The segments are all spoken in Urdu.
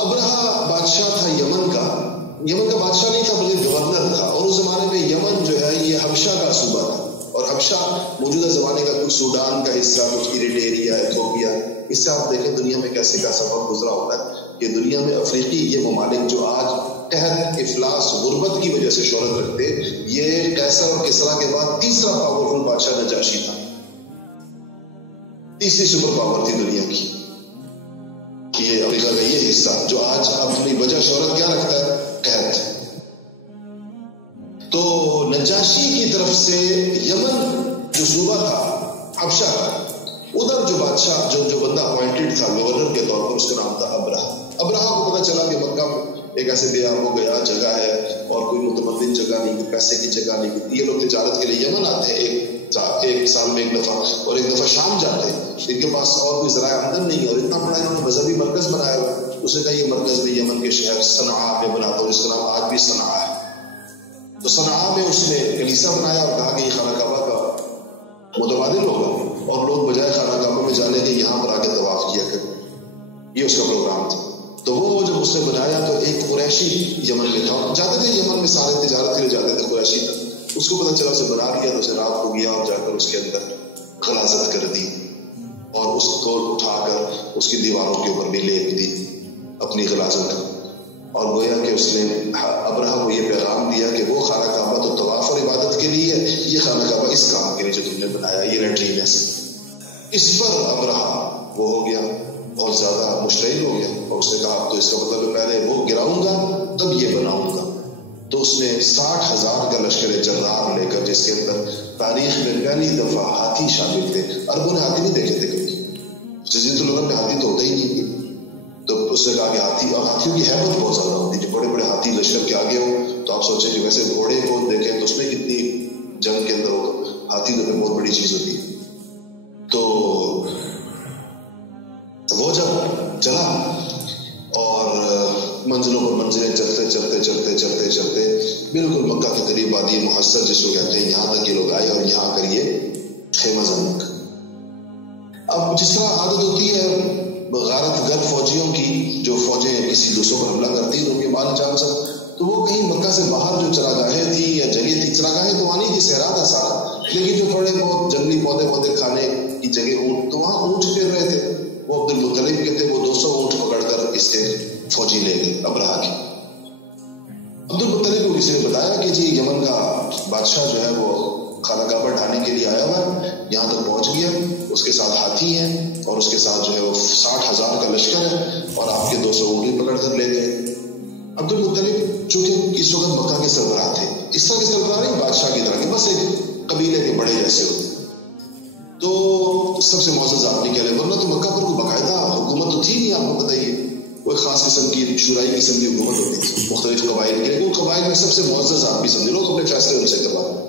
ابراہ بادشاہ تھا یمن کا بادشاہ نہیں تھا بلکہ گورنر تھا، اور اس زمانے میں یمن جو ہے یہ حبشہ کا صوبہ تھا، اور حبشہ موجودہ زمانے کا کچھ سوڈان کا حصہ، کچھ ایریڈ ایریا، ایتھوپیا. اس سے آپ دیکھیں دنیا میں کیسے کا سفر گزرا ہوتا ہے کہ دنیا میں افریقی یہ ممالک جو آج قحط، افلاس، غربت کی وجہ سے شہرت رکھتے، یہ قیصر اور کسریٰ کے بعد تیسرا پاورفل بادشاہ نجاشی تھا، تیسری سپر پاور تھی دنیا کی. یہ افریقہ کا یہ حصہ جو آج اپنی وجہ شہرت کیا رکھتا ہے؟ قحط. تو نجاشی کی طرف سے یمن جو صوبہ تھا حبشہ کا، ادھر جو بادشاہ جو بندہ اپوائنٹڈ تھا گورنر کے طور پر، اس کا نام تھا ابراہ کو پتہ چلا کہ مکہ میں ایک ایسے بے آب و گیا جگہ ہے اور کوئی متمدن جگہ نہیں، کوئی پیسے کی جگہ نہیں. یہ لوگ تجارت کے لیے یمن آتے ہیں ایک سال میں ایک دفعہ، اور ایک دفعہ شام جاتے ہیں. ان کے پاس اور کوئی ذرائع آمدن نہیں، اور اتنا بڑا انہوں نے مذہبی مرکز بنایا ہوا. اس نے کہا یہ مرکز میں یمن کے شہر صنعاء میں بناتا ہوں، اس کا نام آج بھی صنعاء ہے. تو صنعاء میں اس نے کلیسا بنایا اور کہا کہ یہ خانہ کعبہ کا متبادل ہوگا، اور لوگ بجائے خانہ کعبہ میں جانے کے یہاں پر آ کے طواف کیا کریں. یہ اس کا پروگرام تھا. تو وہ جب اس نے بنایا تو ایک قریشی یمن میں تھا، جاتے تھے یمن میں سارے تجارت کے لیے جاتے تھے قریشی تک. اس کو پتہ چلا اسے بنا لیا تو اسے رات کو گیا اور جا کر اس کے اندر غلاظت کر دی، اور اس کو اٹھا کر اس کی دیواروں کے اوپر بھی لیپ دی اپنی غلاظت. اور گویا کہ اس نے ابراہ کو یہ پیغام دیا کہ وہ خانہ کعبہ تو طواف اور عبادت کے لیے ہے، یہ خانہ کعبہ اس کام کے لیے جو تم نے بنایا، یہ لیٹرین ہے. اس پر ابراہ وہ ہو گیا، بہت زیادہ مشتعل ہو گیا، اور اس نے کہا تو اس کا مطلب پہلے وہ گراؤں گا تب یہ بناؤں گا. تو اس نے 60,000 کا لشکر جرار لے کر، جس کے اندر تاریخ میں پہلی دفعہ ہاتھی شامل تھے. عربوں نے ہاتھی نہیں دیکھے تھے کبھی، جزیرۃ العرب میں ہاتھی تو ہوتے ہی نہیں تھے. تو اس نے کہا کہ ہاتھی، اور ہاتھیوں کی ہیبت بہت زیادہ ہوتی ہے. جو بڑے بڑے ہاتھی لشکر کے آگے ہوں تو آپ سوچیں کہ ویسے گھوڑے کو دیکھیں تو اس میں کتنی جنگ کے اندر ہوگا، ہاتھی تو بہت بڑی چیز ہوتی ہے. تو وہ جب چلا اور منزلوں پر منزلیں چلتے بالکل مکہ کے قریب وادی محصر جس کو کہتے ہیں، یہاں تک یہ لوگ آئے اور یہاں آ کر یہ خیمہ زنک. اب جس طرح عادت ہوتی ہے غارت گر فوجیوں کی، جو فوجیں کسی دوسروں پر حملہ کرتی ہیں تو ان کے بال جان سب، تو وہ کہیں مکہ سے باہر جو چراگاہیں تھیں یا جگہ تھی، چراگاہیں تو وہاں نہیں تھی، صحرا تھا سارا، لیکن جو تھوڑے بہت جنگلی پودے کھانے کی جگہ اونٹ، تو وہاں اونٹ پھر رہے تھے. وہ عبد المطلب کے تھے، وہ 200 اونٹ پکڑ کر اس سے فوجی لے گئے ابراہ کی. عبد المطلب کو کسی نے بتایا کہ جی یمن کا بادشاہ جو ہے وہ خانہ کعبہ ڈھانے کے لیے آیا ہوا ہے، یہاں تک پہنچ گیا، اس کے ساتھ ہاتھی ہیں اور اس کے ساتھ جو ہے وہ 60,000 کا لشکر ہے، اور آپ کے 200 اونٹ پکڑ کر لے گئے. عبد المطلب چونکہ اس وقت مکہ کے سربراہ تھے، اس طرح کے سربراہ نہیں بادشاہ کی طرح کے، بس ایک قبیلے کے بڑے جیسے ہوتے، تو سب سے معزز آدمی کہہ لیں، ورنہ تو مکہ پر کوئی باقاعدہ حکومت تو تھی نہیں. آپ کو بتائیے کوئی خاص قسم کی شورائی قسم کی حکومت ہوتی تھی مختلف قبائل کے لیے، وہ قبائل میں سب سے معزز آدمی سمجھے، لوگ اپنے فیصلے ان سے کرواتے.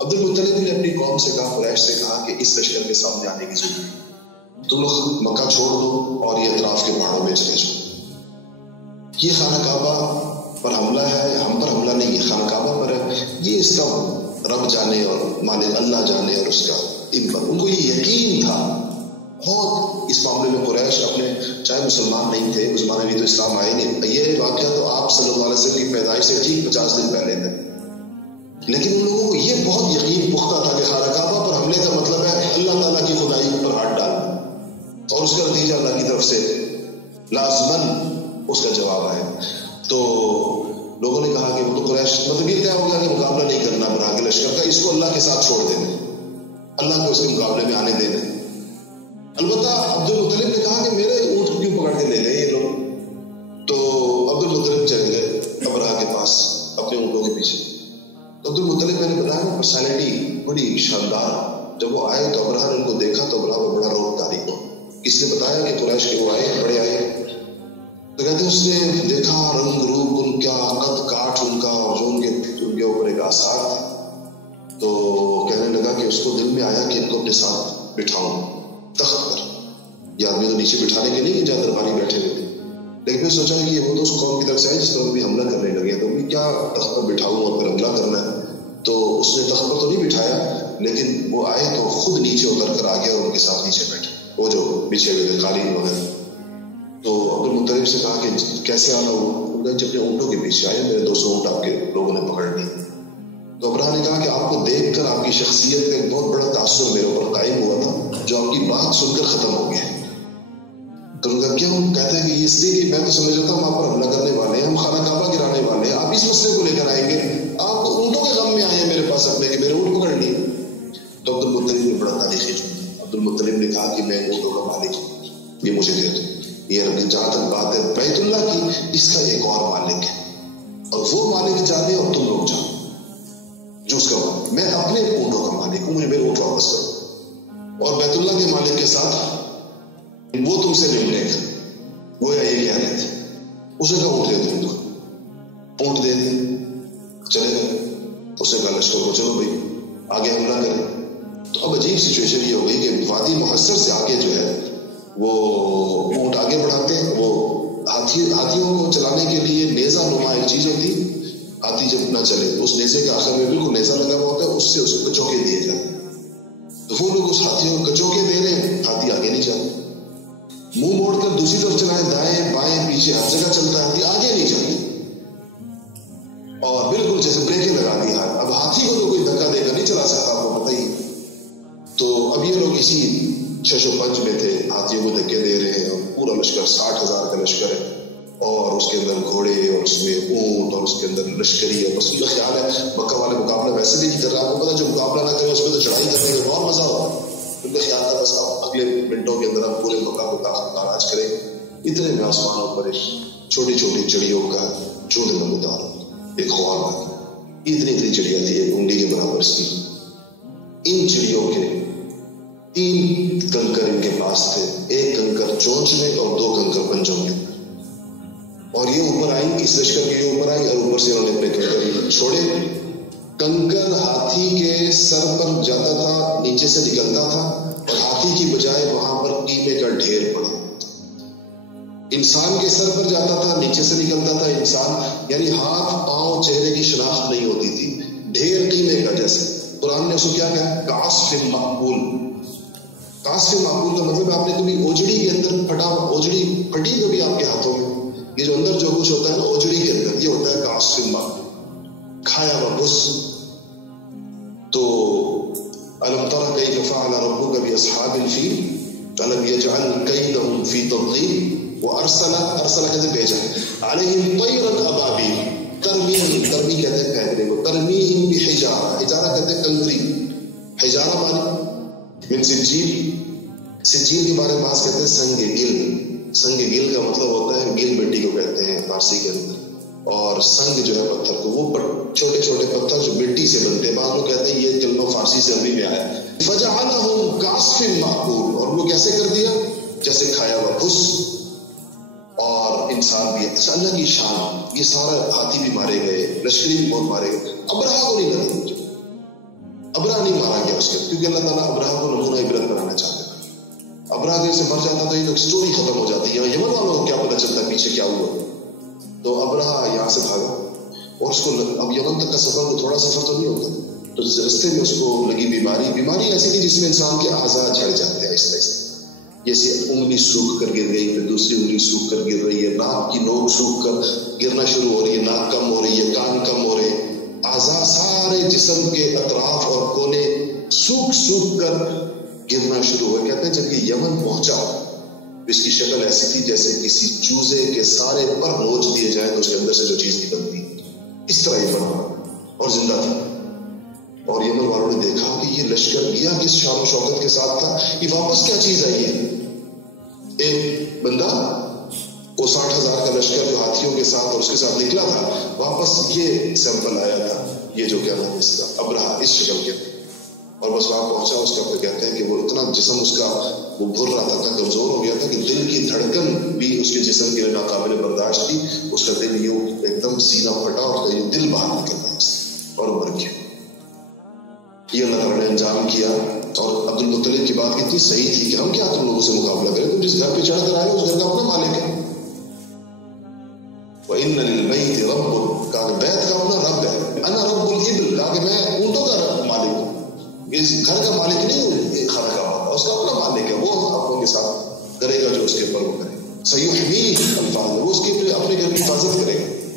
عبد المطلب نے اپنی قوم سے کہا، قریش سے کہا کہ اس لشکر کے سامنے آنے کی ضرورت ہے، تم لوگ مکہ چھوڑ دو اور یہ اطراف کے پہاڑوں میں چلے جاؤ. یہ خانہ کعبہ پر حملہ ہے، ہم پر حملہ نہیں ہے، خانہ کعبہ پر ہے، یہ اس کا رب جانے اور مالک اللہ جانے اور اس کا ان کو یہ یقین تھا بہت اس معاملے میں. قریش اپنے چاہے مسلمان نہیں تھے، اس زمانے میں تو اسلام آئے نہیں، یہ واقعہ تو آپ صلی اللہ علیہ وسلم کی پیدائش سے ٹھیک 50 دن پہلے تھے، لیکن ان لوگوں کو یہ بہت یقین پختہ تھا کہ خانہ کعبہ پر حملے کا مطلب ہے اللہ تعالیٰ کی خدائی پر ہاتھ ڈالنا، اور اس کا نتیجہ اللہ کی طرف سے لازماً اس کا جواب آئے. تو لوگوں نے کہا کہ وہ تو قریش مطلب یہ طے ہو گیا کہ مقابلہ نہیں کرنا ابراہ کے لشکر کا، اس کو اللہ کے ساتھ چھوڑ دینا، اللہ کو اس کے مقابلے میں آنے دینا. البتہ عبد المطلب نے کہا کہ میرے اونٹ کیوں پکڑ کے لے گئے یہ لوگ؟ تو عبد المطلب چلے گئے ابراہ کے پاس اپنے اونٹوں کے پیچھے. عبد المطلب میں نے بتایا پرسنالٹی بڑی شاندار، جب وہ آئے تو ابراہ نے ان کو دیکھا تو ابراہ کو بڑا روب تاریخ ہوا. کس نے بتایا کہ قریش کے وہ آئے، بڑے آئے، تو کہتے اس نے دیکھا رنگ روپ ان کا، قد کاٹ ان کا، اور جو ان کے اوپر ایک آثار تھا، تو کہنے لگا کہ اس کو دل میں آیا کہ ان کو اپنے ساتھ بٹھاؤں تخت پر. یہ آدمی تو نیچے بٹھانے کے لیے جہاں درباری بیٹھے ہوئے تھے، لیکن پھر سوچا کہ وہ تو اس قوم کی طرف سے آئے جس طرح بھی حملہ کرنے لگے، تو بھی کیا تخت پر بٹھاؤں اور پھر حملہ کرنا ہے. تو اس نے تخت پر تو نہیں بٹھایا، لیکن وہ آئے تو خود نیچے اتر کر آ گیا اور ان کے ساتھ نیچے بیٹھے، وہ جو پیچھے ہوئے تھے قالین وغیرہ. تو عبد المطلب سے کہا کہ کیسے آنا ہو؟ جب اپنے اونٹوں کے پیچھے آئے، میرے 200 اونٹ آپ کے لوگوں نے پکڑ لی. تو ابراہ نے کہا کہ آپ کو دیکھ کر آپ کی شخصیت کا ایک بہت بڑا تاثر میرے اوپر قائم ہوا تھا، جو آپ کی بات سن کر ختم ہو گیا. تو ان کا کیوں؟ کہتے ہیں کہ اس لیے کہ میں تو سمجھ رہا تھا ہم آپ پر حملہ کرنے والے ہیں، ہم خانہ کعبہ گرانے والے ہیں، آپ اس مسئلے کو لے کر آئیں گے، آپ اونٹوں کے غم میں آئے ہیں میرے پاس اپنے کہ میرے اونٹ پکڑ لیے. تو عبد المطلب نے بڑا تاریخی جملہ، عبد المطلب نے کہا کہ میں اونٹوں کا مالک ہوں، یہ مجھے دے دو. یہ جہاں تک بات ہے بیت اللہ کی، اس کا ایک اور مالک ہے، اور وہ مالک جانے اور تم لوگ جاؤ جو اس کا مالک. میں اپنے اونٹوں کا مالک ہوں، مجھے میرے اونٹ واپس کرو، اور بیت اللہ کے مالک کے ساتھ وہ تم سے نمٹے گا. وہ یہ کہہ رہے تھے. اسے کہا اونٹ دے دو ان کو، اونٹ دے دیے، چلے گئے. اسے کہا لشکر کو چلو بھائی آگے حملہ کریں. تو اب عجیب سچویشن یہ ہو گئی کہ وادی محصر سے آگے جو ہے وہ اونٹ آگے بڑھاتے ہیں. وہ ہاتھیوں کو چلانے کے لیے نیزہ نما ایک چیز ہوتی، ہاتھی جب نہ چلے تو اس نیزے کے آخر میں بالکل نیزہ لگا ہوا ہوتا ہے، اس سے اس کو کچوکے دیے جاتے ہیں. تو وہ لوگ اس ہاتھیوں کو کچوکے دے رہے ہیں، ہاتھی آگے نہیں جاتے. منہ موڑ کر دوسری طرف چلائیں، دائیں بائیں پیچھے ہر جگہ چلتا ہے، ہاتھی آگے نہیں جاتے. اور بالکل جیسے بریکیں لگا دی. اب ہاتھی کو تو کوئی دھکا دے کر نہیں چلا سکتا، آپ کو پتہ ہی. تو اب یہ لوگ اسی شش و پنج میں تھے، ہاتھیوں کو دھکے دے رہے ہیں، اور پورا لشکر 60,000 کا لشکر ہے، اور اس کے اندر گھوڑے اور اس میں اونٹ اور اس کے اندر لشکری. اور بس ان کا خیال ہے مکہ والے مقابلہ ویسے بھی نہیں کر رہا. آپ کو پتا جو مقابلہ نہ کرے اس پہ تو چڑھائی کرنے کا بہت مزہ ہوگا. ان کا خیال تھا بس اگلے منٹوں کے اندر آپ پورے مکہ کو تاراج کریں. اتنے میں آسمانوں پر ایک چھوٹی چھوٹی چڑیوں کا جھولے میں اتار ایک خواب آ گیا. اتنی چڑیاں تھی ایک انگلی کے برابر اس کی. ان چڑیوں کے 3 کنکر ان کے پاس تھے، ایک کنکر چونچ میں اور 2 کنکر پنجوں میں. اور یہ اوپر آئی، اس لشکر کے اوپر آئی، اور اوپر سے انہوں نے اپنے کنکر چھوڑے. کنکر ہاتھی کے سر پر جاتا تھا، نیچے سے نکلتا تھا، اور ہاتھی کی بجائے وہاں پر قیمے کا ڈھیر پڑا. انسان کے سر پر جاتا تھا، نیچے سے نکلتا تھا انسان، یعنی ہاتھ پاؤں چہرے کی شناخت نہیں ہوتی تھی. ڈھیر قیمے کا، جیسے قرآن نے اس کو کیا کہا، کعصف معقول. کعصف معقول کا مطلب آپ نے کبھی اوجڑی کے اندر پھٹا، اوجڑی پھٹی کبھی آپ کے ہاتھوں میں، یہ جو اندر جو کچھ ہوتا ہے نا اوجڑی کے اندر، یہ ہوتا ہے کعصف معقول، کھایا ہوا بھس. تو الم تر کیف فعل ربک باصحاب الفیل الم یجعل کیدہم فی تضلیل وارسل کہتے بھیجا علیہم طیرا ابابیل ترمیہم، ترمی کہتے ہیں پھینکنے کو، ترمیہم بحجارہ، حجارہ کہتے ہیں کنکری. حجارہ مانی من سجیل، سجیل کے بارے میں بات کہتے ہیں سنگ گل. سنگ گل کا مطلب ہوتا ہے گل مٹی کو کہتے ہیں فارسی کے اندر، اور سنگ جو ہے پتھر کو، وہ چھوٹے چھوٹے پتھر جو مٹی سے بنتے ہیں. بعض لوگ کہتے ہیں یہ کلمہ فارسی سے عربی میں آیا. فجعلہم کعصف معقول، اور وہ کیسے کر دیا، جیسے کھایا ہوا بھس. اور انسان بھی اللہ کی شان. یہ سارا ہاتھی بھی مارے گئے، لشکری بھی بہت مارے گئے. ابراہ کو نہیں لگا مجھے، ابراہ نہیں مارا گیا اس کے، کیونکہ اللہ تعالیٰ ابراہ کو نمونہ عبرت بنانا چاہتا ہے. ابراہ اگر سے مر جاتا تو یہ تو سٹوری ختم ہو جاتی ہے، یمن والوں کو کیا پتہ چلتا پیچھے کیا ہوا. تو ابراہ یہاں سے بھاگا، اور اس کو اب یمن تک کا سفر تو تھوڑا سفر تو نہیں ہوتا. تو رستے میں اس کو لگی بیماری ایسی تھی جس میں انسان کے اعضاء جھڑ جاتے ہیں آہستہ آہستہ. جیسے انگلی سوکھ کر گر گئی، پھر دوسری انگلی سوکھ کر گر رہی ہے، ناک کی نوک سوکھ کر گرنا شروع ہو رہی ہے، ناک کم ہو رہی ہے، کان کم ہو رہے ہیں، اعضاء سارے جسم کے اطراف اور کونے سوکھ کر گرنا شروع ہوئے. کہتے ہیں جب یہ یمن پہنچا، اس کی شکل ایسی تھی جیسے کسی چوزے کے سارے پر نوچ دیے جائیں تو اس کے اندر سے جو چیز نکلتی، اس طرح یہ بنا اور زندہ تھا. اور یمن والوں نے دیکھا کہ یہ لشکر گیا کس شان و شوکت کے ساتھ تھا، یہ واپس کیا چیز آئی ہے. ایک بندہ وہ 60,000 کا لشکر جو ہاتھیوں کے ساتھ اور اس کے ساتھ نکلا تھا، واپس یہ سیمپل آیا تھا، یہ جو کیا نام اس کا ابراہ اس شکل کے. اور بس وہاں پہنچا، اس کا پھر کہتے ہیں کہ وہ اتنا جسم اس کا وہ بھر رہا تھا، اتنا کمزور ہو گیا تھا کہ دل کی دھڑکن بھی اس کے جسم کے لیے ناقابل برداشت تھی. اس کا دل یوں ایک دم سینہ پھٹا اور دل باہر نکل گیا اور مر گیا. یہ اللہ تعالیٰ نے انجام کیا. اور عبد المطلب کی بات کتنی صحیح تھی کہ ہم کیا تم لوگوں سے مقابلہ کریں، تم جس گھر پہ چڑھ کر آئے اس گھر کا اپنا مالک ہے. وَإِنَّ لِلْبَيْتِ رَبٌّ، کہا کہ بیت کا اپنا رب ہے. انا رب الابل، کہا کہ میں اونٹوں کا رب مالک ہوں، اس گھر کا مالک نہیں ہوں. خانہ کعبہ کا اس کا اپنا مالک ہے، وہ آپ لوگوں کے ساتھ کرے گا جو اس کے اوپر وہ کرے. سیحمی الفاظ، وہ اس کی اپنے گھر کی حفاظت کرے گا.